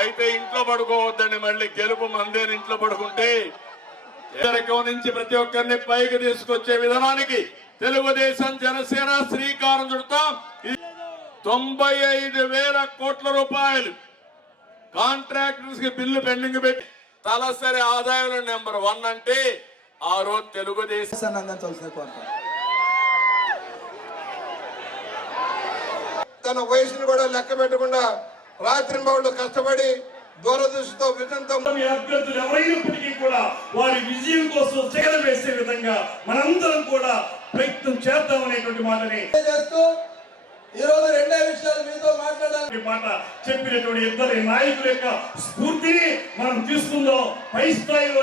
అయితే ఇంట్లో పడుకోవద్దండి, మళ్ళీ గెలుపు మందేని ఇంట్లో పడుకుంటే ఎదరికం నుంచి ప్రతి ఒక్కరిని పైకి తీసుకొచ్చే విధానానికి తెలుగుదేశం జనసేన శ్రీకారం చుడతాం. 95,000 కోట్ల రూపాయలు కాంట్రాక్టర్స్ కి బిల్లు పెండింగ్ పెట్టి తలసరి ఆదాయంలో నెంబర్ 1 అంటే ఆ రోజు తెలుగుదేశం. తన వయసును కూడా లెక్క పెట్టకుండా రాత్రింబవళ్ళు కష్టపడి దూరదృష్టితో విజయంతో అభ్యర్థులు ఎవరైనప్పటికీ కూడా వారి విజయం కోసం సేవ వేసే విధంగా మనందరం కూడా ప్రయత్నం చేద్దామనేటువంటి మాటని ఈ రోజు రెండే విషయాలు మీతో మాట్లాడాలి మాట చెప్పినటువంటి ఇద్దరి నాయకుల యొక్క స్ఫూర్తిని మనం తీసుకుందాం. పై స్థాయిలో